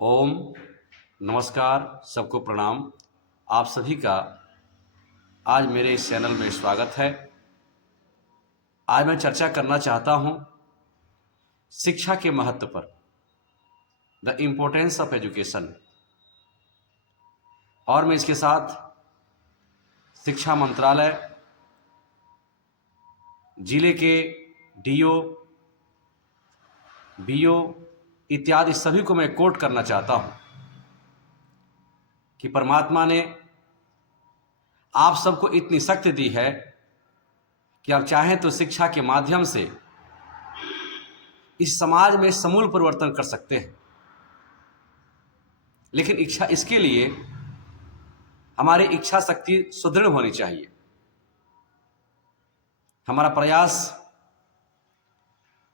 ओम नमस्कार, सबको प्रणाम। आप सभी का आज मेरे इस चैनल में स्वागत है। आज मैं चर्चा करना चाहता हूं शिक्षा के महत्व पर, द इम्पोर्टेंस ऑफ एजुकेशन। और मैं इसके साथ शिक्षा मंत्रालय, जिले के डीओ, बीओ इत्यादि सभी को मैं कोट करना चाहता हूं कि परमात्मा ने आप सबको इतनी शक्ति दी है कि आप चाहें तो शिक्षा के माध्यम से इस समाज में समूल परिवर्तन कर सकते हैं। लेकिन इच्छा इसके लिए हमारी इच्छा शक्ति सुदृढ़ होनी चाहिए। हमारा प्रयास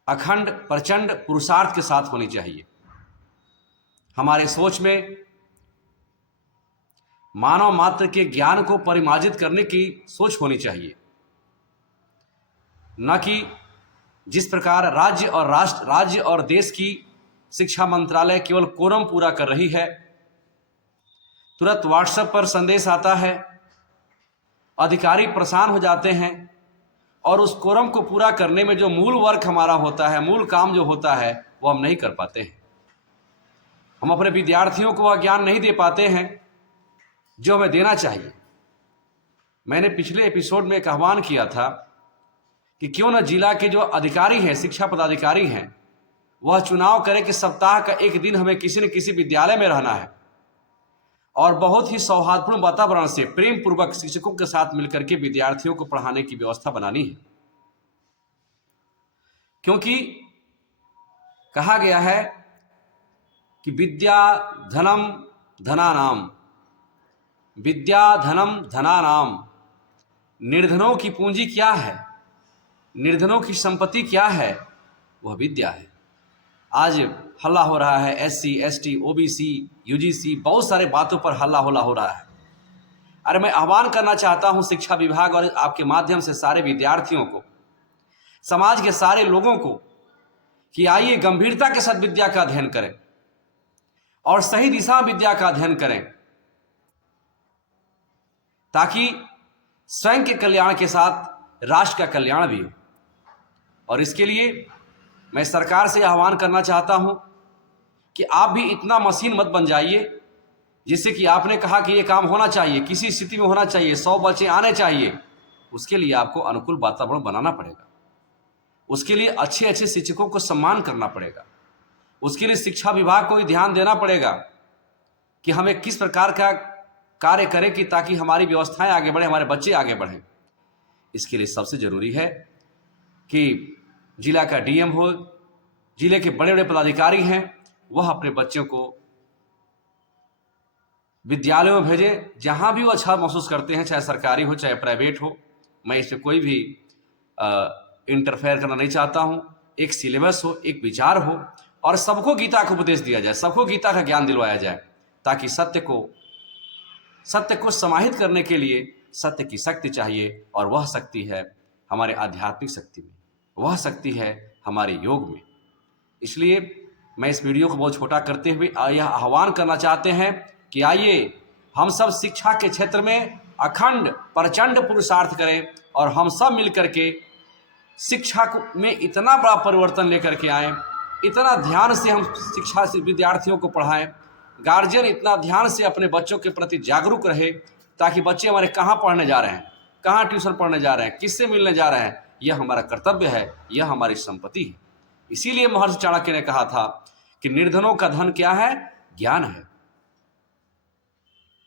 अखंड प्रचंड पुरुषार्थ के साथ होनी चाहिए। हमारे सोच में मानव मात्र के ज्ञान को परिमार्जित करने की सोच होनी चाहिए, न कि जिस प्रकार राज्य और देश की शिक्षा मंत्रालय केवल कोरम पूरा कर रही है। तुरंत व्हाट्सएप पर संदेश आता है, अधिकारी परेशान हो जाते हैं और उस कोरम को पूरा करने में जो मूल वर्क हमारा होता है, मूल काम जो होता है, वो हम नहीं कर पाते हैं। हम अपने विद्यार्थियों को वह ज्ञान नहीं दे पाते हैं जो हमें देना चाहिए। मैंने पिछले एपिसोड में एक आह्वान किया था कि क्यों न जिला के जो अधिकारी हैं, शिक्षा पदाधिकारी हैं, वह चुनाव करें कि सप्ताह का एक दिन हमें किसी न किसी विद्यालय में रहना है और बहुत ही सौहार्दपूर्ण वातावरण से प्रेम पूर्वक शिक्षकों के साथ मिलकर के विद्यार्थियों को पढ़ाने की व्यवस्था बनानी है। क्योंकि कहा गया है कि विद्या धनम धनानाम, विद्या धनम धनानाम। निर्धनों की पूंजी क्या है, निर्धनों की संपत्ति क्या है? वह विद्या है। आज हल्ला हो रहा है, एससी, एसटी, ओबीसी, यूजीसी, बहुत सारे बातों पर हल्ला हो रहा है। अरे मैं आह्वान करना चाहता हूं शिक्षा विभाग और आपके माध्यम से सारे विद्यार्थियों को, समाज के सारे लोगों को, कि आइए गंभीरता के साथ विद्या का अध्ययन करें और सही दिशा में विद्या का अध्ययन करें, ताकि स्वयं के कल्याण के साथ राष्ट्र का कल्याण भी हो। और इसके लिए मैं सरकार से आह्वान करना चाहता हूं कि आप भी इतना मशीन मत बन जाइए, जिससे कि आपने कहा कि ये काम होना चाहिए, किसी स्थिति में होना चाहिए, 100 बच्चे आने चाहिए। उसके लिए आपको अनुकूल वातावरण बनाना पड़ेगा। उसके लिए अच्छे अच्छे शिक्षकों को सम्मान करना पड़ेगा। उसके लिए शिक्षा विभाग को भी ध्यान देना पड़ेगा कि हमें किस प्रकार का कार्य करें कि ताकि हमारी व्यवस्थाएं आगे बढ़े, हमारे बच्चे आगे बढ़ें। इसके लिए सबसे जरूरी है कि जिला का डीएम हो, जिले के बड़े बड़े पदाधिकारी हैं, वह अपने बच्चों को विद्यालयों में भेजें जहां भी वो अच्छा महसूस करते हैं, चाहे सरकारी हो चाहे प्राइवेट हो। मैं इसमें कोई भी इंटरफेयर करना नहीं चाहता हूं। एक सिलेबस हो, एक विचार हो और सबको गीता का उपदेश दिया जाए, सबको गीता का ज्ञान दिलवाया जाए, ताकि सत्य को समाहित करने के लिए सत्य की शक्ति चाहिए। और वह शक्ति है हमारे आध्यात्मिक शक्ति में, वह शक्ति है हमारे योग में। इसलिए मैं इस वीडियो को बहुत छोटा करते हुए यह आह्वान करना चाहते हैं कि आइए हम सब शिक्षा के क्षेत्र में अखंड प्रचंड पुरुषार्थ करें और हम सब मिलकर के शिक्षा में इतना बड़ा परिवर्तन लेकर के आएँ, इतना ध्यान से हम शिक्षा से विद्यार्थियों को पढ़ाएं, गार्जियन इतना ध्यान से अपने बच्चों के प्रति जागरूक रहे, ताकि बच्चे हमारे कहाँ पढ़ने जा रहे हैं, कहाँ ट्यूशन पढ़ने जा रहे हैं, किससे मिलने जा रहे हैं, यह हमारा कर्तव्य है, यह हमारी संपत्ति है। इसीलिए महर्षि चाणक्य ने कहा था कि निर्धनों का धन क्या है? ज्ञान है।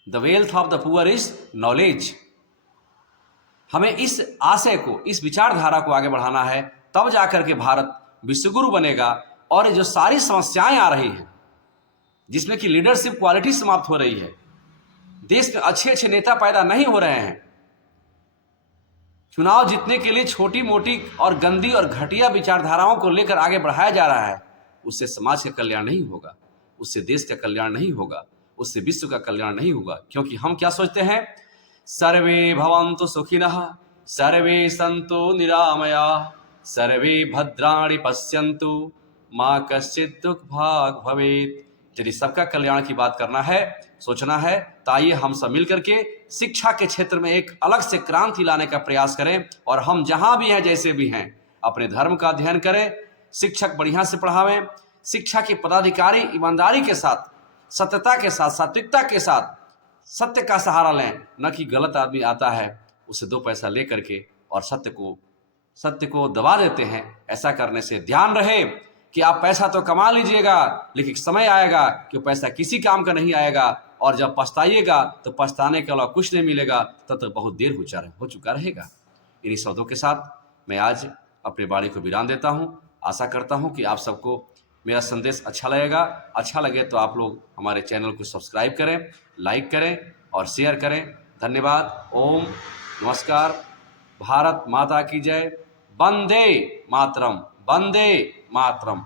The wealth of the poor is knowledge. हमें इस आशय को, इस विचारधारा को आगे बढ़ाना है, तब जाकर के भारत विश्वगुरु बनेगा। और ये जो सारी समस्याएं आ रही हैं, जिसमें कि लीडरशिप क्वालिटी समाप्त हो रही है, देश में अच्छे अच्छे नेता पैदा नहीं हो रहे हैं, चुनाव जीतने के लिए छोटी मोटी और गंदी और घटिया विचारधाराओं को लेकर आगे बढ़ाया जा रहा है, उससे समाज का कल्याण नहीं होगा, उससे देश का कल्याण नहीं होगा, उससे विश्व का कल्याण नहीं होगा। क्योंकि हम क्या सोचते हैं? सर्वे भवन्तु सुखिनः, सर्वे सन्तु निरामयाः, सर्वे भद्राणि पश्यन्तु, मां कश्चित् दुःखभाग् भवेत्। यदि सबका कल्याण की बात करना है, सोचना है, तो आइए हम सब मिलकर के शिक्षा के क्षेत्र में एक अलग से क्रांति लाने का प्रयास करें। और हम जहां भी हैं, जैसे भी हैं, अपने धर्म का अध्ययन करें, शिक्षक बढ़िया से पढ़ावें, शिक्षा के पदाधिकारी ईमानदारी के साथ, सत्यता के साथ, सात्विकता के साथ सत्य का सहारा लें, न कि गलत आदमी आता है उसे 2 पैसा ले करके और सत्य को दबा देते हैं। ऐसा करने से ध्यान रहे कि आप पैसा तो कमा लीजिएगा, लेकिन समय आएगा कि पैसा किसी काम का नहीं आएगा, और जब पछताइएगा तो पछताने के अलावा कुछ नहीं मिलेगा, तब तक बहुत देर हो चुका रहेगा। इन्हीं शब्दों के साथ मैं आज अपनी वाणी को विराम देता हूं। आशा करता हूं कि आप सबको मेरा संदेश अच्छा लगेगा। अच्छा लगे तो आप लोग हमारे चैनल को सब्सक्राइब करें, लाइक करें और शेयर करें। धन्यवाद। ओम नमस्कार। भारत माता की जय। वंदे मातरम, वंदे मातरम।